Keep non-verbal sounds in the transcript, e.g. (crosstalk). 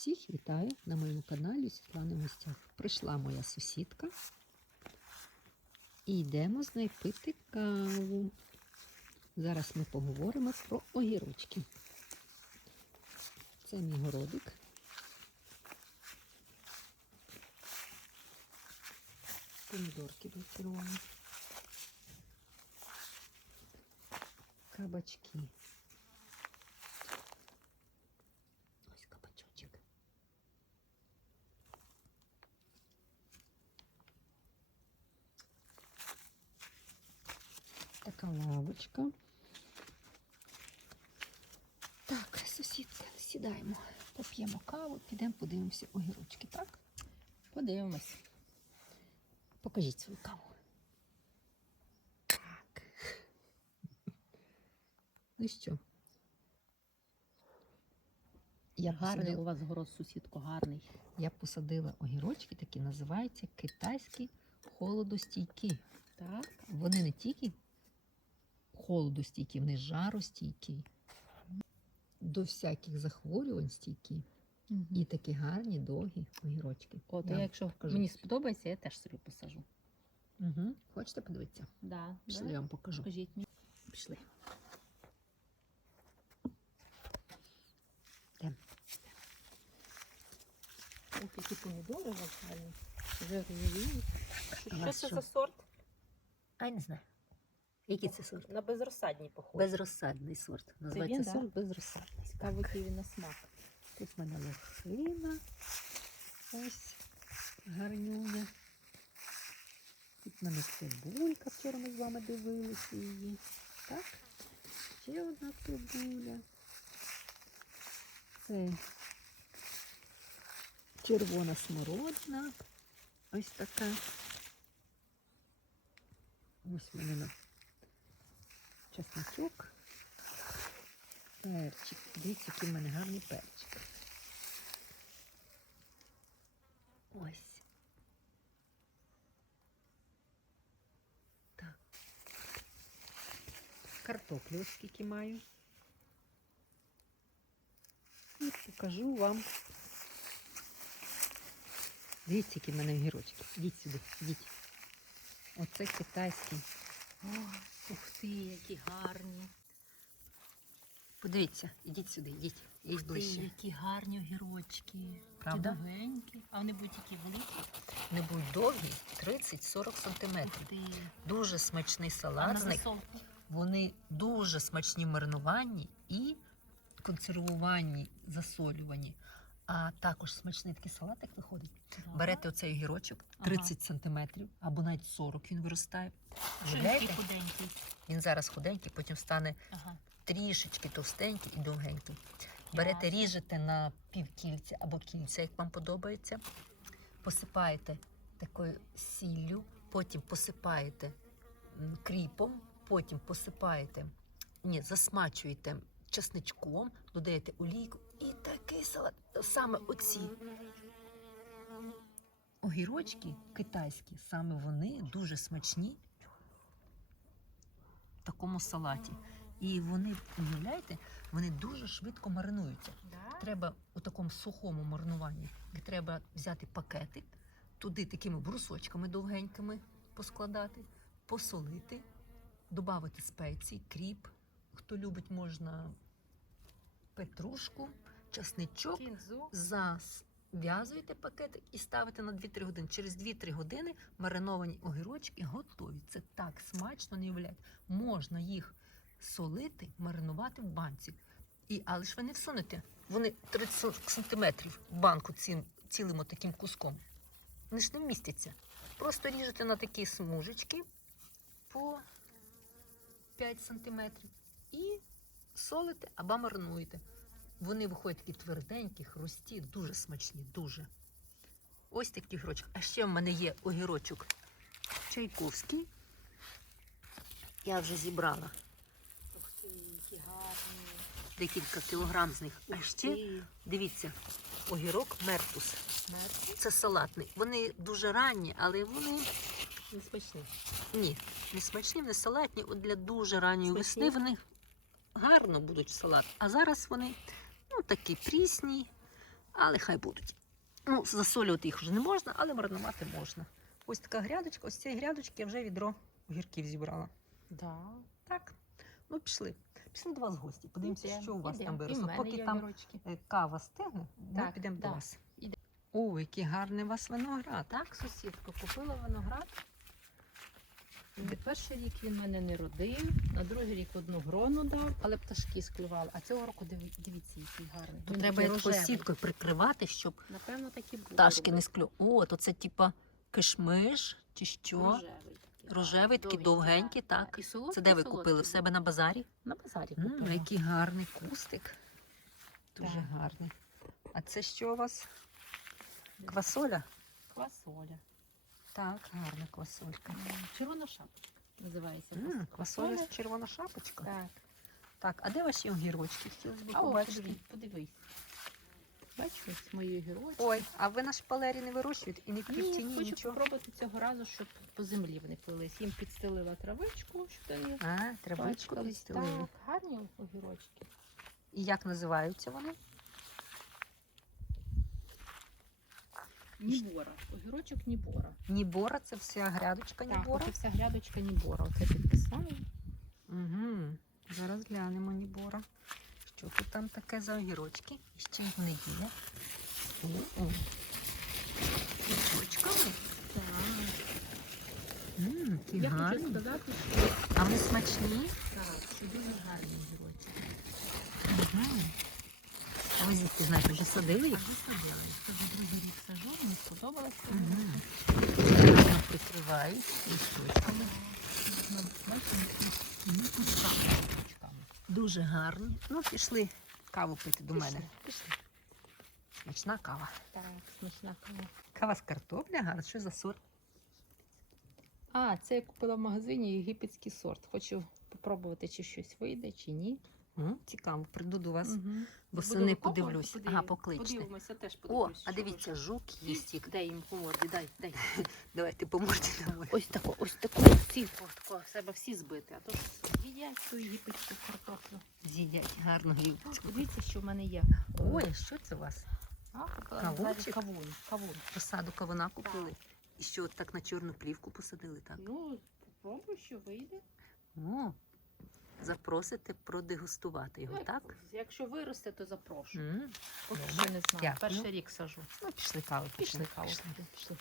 Всіх вітаю на моєму каналі Світлана в гостях. Прийшла моя сусідка. І йдемо з нею пити каву. Зараз ми поговоримо про огірочки. Це мій городик. Помідорки були червоні. Кабачки. Ось кабачочок. Така лавочка. Так, сусідка, сідаємо, поп'ємо каву, підемо подивимося огірочки, так? Подивимось. Покажіть свою каву. Так. Ну що? Я Гарний посадила, у вас город, сусідко, гарний. я посадила огірочки, такі називаються китайські холодостійкі. Так. Вони не тільки холодостійкі, вони жаростійкі, до всяких захворювань стійкі. І такі гарні, довгі огірочки. От, Я я, якщо покажу. мені сподобається, я теж собі посажу. Угу. Хочете подивитися? Да, Пішли, я вам покажу. Покажіть мені. Пішли. Йдемо. Ось які помідори гарні. Жирні. Що це за сорт? А я не знаю. Який це сорт? На безрозсадні похожі. Безрозсадний сорт. Називається він, да? сорт безрозсадний. Цікаво, який на смак. Тут в мене лохина. Ось гарнюня. Тут в мене цибулька, вчора ми з вами дивилися її. Так? Ще одна цибуля. Це червона смородина. Ось така. Ось в мене чесночок. Перчик. Дивіться, який в мене гарний перчик. Ось. Так. Картоплю скільки маю. І покажу вам. Дивіться, які в мене огірочки. Ідіть сюди, ідіть. Оце китайський. О, ух ти, які гарні. Подивіться, ідіть сюди, Ух ти, ближче. які гарні огірочки. Правда? Довгенькі. А вони будуть які великі? Не будуть довгі, 30-40 Ух сантиметрів. ти. Дуже смачний А салат з них. Вони дуже смачні в маринуванні і консервуванні, засолювані. А також смачний такий салатик виходить. Да. Берете оцей огірочок Ага. 30 сантиметрів або навіть 40 він виростає. Він худенький? Він зараз худенький, потім стане Ага. трішечки товстенький і довгенький. Берете, Ясно. ріжете на півкільця або кільця, як вам подобається. Посипаєте такою сіллю, потім посипаєте кріпом, потім посипаєте, ні, засмачуєте чесничком, додаєте олійку і такий салат. Саме оці огірочки китайські, саме вони дуже смачні в такому салаті. І вони, уявляєте, вони дуже швидко маринуються. Треба у такому сухому маринуванні. Треба взяти пакетик, туди такими брусочками довгенькими поскладати, посолити, додати спеції, кріп. Хто любить, можна петрушку, часничок. Кінзу. Зав'язуєте пакетик і ставите на 2-3 години. Через 2-3 години мариновані огірочки готові. Це так смачно, не уявляєте. Можна їх солити, маринувати в банці. І, але ж ви не всунете. Вони 30 сантиметрів в банку цим, цілим таким куском. Вони ж не вмістяться. Просто ріжете на такі смужечки по 5 сантиметрів і солите або маринуєте. Вони виходять такі тверденькі, хрусті, дуже смачні, дуже. Ось такий огірочок. А ще в мене є огірочок чайковський. Я вже зібрала Ух ти, які гарні. декілька кілограм з них. А ще, дивіться, огірок мертус. Мертві? Це салатний. Вони дуже ранні, але вони Не смачні. ні, не смачні, не салатні. От для дуже ранньої весни вони гарно будуть в салат. А зараз вони ну, такі прісні, Але хай будуть. Ну, засолювати їх вже не можна, але маринувати можна. Ось така грядочка, ось цієї грядочки я вже відро огірків зібрала. Да. Так. Ну, пішли. Пішли до вас гості. Подивимося, Ідем, що у вас ідем. там І в виросло. мене Поки є там огірочки. е, кава стигне, ми Так, підемо до вас. Ідем. О, який гарний у вас виноград. Так, сусідка купила виноград. Перший рік він мене не родив, на другий рік одну грону дав, але пташки склювали. А цього року диві- дивіться, який гарний. Тут Він треба такий якось рожевий. сіткою прикривати, щоб Напевно, так і буде. пташки не склю. О, то це типа кишмиш чи що? Рожевий такий. Рожевий, такий довгенький, так. І солодкий, Це де ви солодкий купили? В себе на базарі? На базарі М, купила. який гарний кустик. Дуже Так. гарний. А це що у вас? Квасоля? Квасоля. Так, гарна квасолька. Червона шапочка називається. М, Квасоля Квасоля. червона шапочка. Так. Так, а де ваші огірочки? Хотілося б А от, побачити. подивись, подивись. Бачиш, ось мої огірочки. Ой, а ви на шпалері не вирощуєте і не Ні, півтіні, хочу нічого? спробувати цього разу, щоб по землі вони плились. Їм підстелила травичку, щоб вони А, травичку підстелили. Так, гарні огірочки. І як називаються вони? Нібора. Огірочок Нібора. Нібора, це вся грядочка Так, Нібора. оце вся грядочка Нібора. Оце підписала. Угу. Зараз глянемо Нібора. Що тут там таке за огірочки? І з чим вони є? Так. М, які Я хочу гарні. сказати, що, А вони смачні? так, що дуже гарні огірочки. Угу. А ви звідки знаєте, вже садили їх? висадила. Це вже другий рік сажу, мені сподобалось. Угу. Гарно прикривають листочками. Дуже гарні. Ну, пішли каву пити до мене. Пішли. Смачна кава. Так, смачна кава. Кава з картопля, гарно. Що за сорт? А, це я купила в магазині єгипетський сорт. Хочу попробувати, чи щось вийде, чи ні. М, Цікаво, прийду до вас. Угу. Восени подивлюсь. Ага, покличте. Подивимося, теж О, подивимося. а дивіться, жук їсть їх. Дай їм по морді, дай, дай. (laughs) Давайте поможете домой. Ось тако, ось таку, всі, тако, себе всі збити, а то ж їдять ту єгипетську картоплю. З'їдять гарно глібочку. Дивіться, що в мене є. Ой, що це у вас? А, Кавунчик? кавун, кавун. Розсаду кавуна купили. І що так на чорну плівку посадили, так? Ну, попробуй, що вийде. О, запросите продегустувати його, так? Якщо виросте, то запрошую. М, Поки що не знаю. Дякую. Перший рік сажу. Ну, пішли кави. Пішли каву. Пішли.